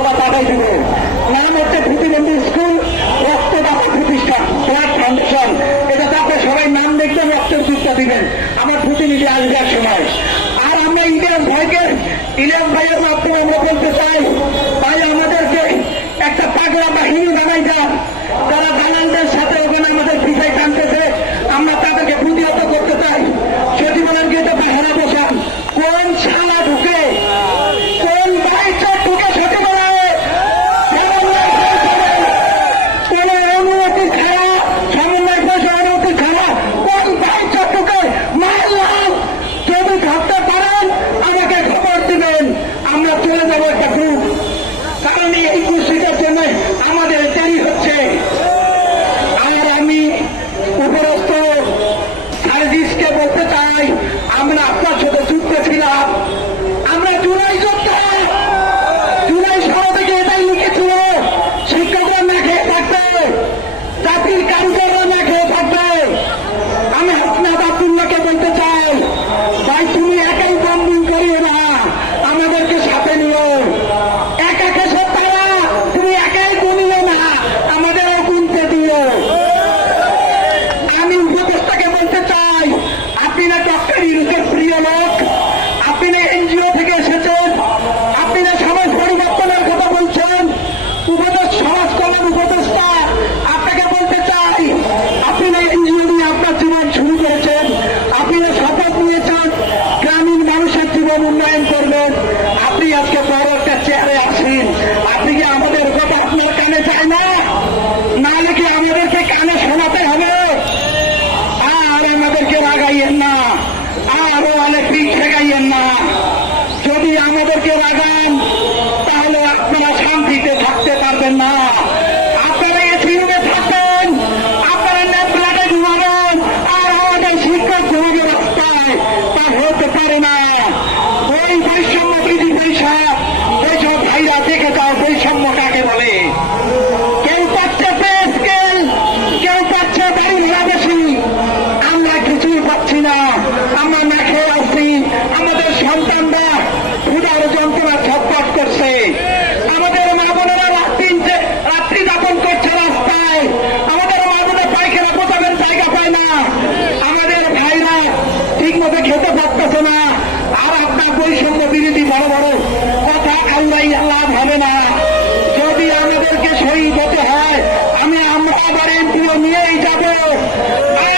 টাকা পাঠাই দেবে। নাম হচ্ছে প্রতিবন্ধী স্কুল রক্তদাতা প্রতিষ্ঠান ব্লাড ফাউন্ডেশন। এটা তারপরে সবাই নাম দেখবেন, রক্তের দুধটা দিবেন। আমার প্রতিনিধি আসবে এক সময়। আর আমরা ইলিয়াস ভাইয়ের মাধ্যমে আমরা বলতে চাই, ভাই আমাদেরকে একটা পাগলা বাহিনী বানাই যান, যারা দালালদের সাথে ওখানে আমাদের পিছাই টানতেছে, আমরা তাদেরকে প্রতিহত করতে চাই। সচিবালয়ের গেটে পাহারা বসান। কোন শালা ঢুকে, কোন বাইচার ঢুকে সচিবালয়ে কোন অনুমতি ছাড়া, সমন্বয় পয়সা অনুমতি ছাড়া কোন বাইচার ঢুকে মারলাম। যদি ধরতে পারেন আমাকে খবর দিবেন, আমরা চলে যাবো একটা গ্রুপ। কারণ এই কুর্সিটার জন্য আমাদের দেরি হচ্ছে। আর আমি উপরস্থ সার্জিসকে বলতে চাই, আমরা আপনার সাথে যুক্ত ছিলাম। আমরা জুলাই যোদ্ধা। জুলাই সভা থেকে এটাই লিখেছিল, শিক্ষকরা না খেয়ে থাকবে, জাতির কারিগররা না খেয়ে থাকবে। আমি হাসনাত আব্দুল্লাহকে বলতে চাই, ভাই তুমি একাই বন্ধন করিও না, আমাদেরকে সাথে নিও। একা কেসে তারা, তুমি একাই গুনিও না, আমাদেরও গুনতে দিও। আমি উপদেষ্টাকে বলতে চাই, আপনি না ডক্টর ইউনুসের প্রিয় লোক, আপনি না এনজিও থেকে এসেছেন, আপনি না সমাজ পরিবর্তনের কথা বলছেন, সমাজ কল্যাণ উপদেষ্টা। আপনাকে বলতে চাই, আপনি না এনজিও নিয়ে আপনার জীবন শুরু করেছেন, আপনি না শপথ নিয়েছেন গ্রামীণ মানুষের জীবন উন্নয়ন করবেন। আপনি আজকে বড় একটা চেয়ারে আসেন, আপনি কি আমাদের কথা আপনার কানে চায় না? নাহলে কি আমাদেরকে কানে শোনাতে হবে? আর আমাদেরকে রাগাইয়েন না, আরো অনেক দিক ঠেকাইয়েন না। যদি আমাদেরকে রাগান তাহলে আপনারা শান্তিতে থাকতে পারবেন না। আপনারা এসি রুমে থাকবেন, আপনারা নেপলাটে ঘুমাবেন, আর আমাদের শিক্ষক ঘুমাবে রাস্তায়। তা হতে পারে না। ওই বৈষম্য বিধি বৈশাখ, ওইসব ভাইরা দেখে যাও বৈষম্য কাকে বলে। কেউ পাচ্ছে পে স্কেল, কেউ পাচ্ছে বাড়ি ভাড়া বেশি, আমরা কিছুই পাচ্ছি না। আমরা না খেয়ে আসছি, আমাদের সন্তানরা ক্ষুধার যন্ত্রণা ছটফট করছে, আমাদের মা বোনেরা রাত্রি যাপন করছে রাস্তায়, আমাদের মা বোনের পায়খানা পোতাবের জায়গা পায় না, আমাদের ভাইরা ঠিক মতো খেতে পারতেছে না। আর আপনার বৈষম্য বিরোধী বড় বড় কথা আল্লাহ লাভ হবে না। যদি আমাদেরকে শহীদ হতে হয়, আমরা আবার এমপিও নিয়েই যাব। আর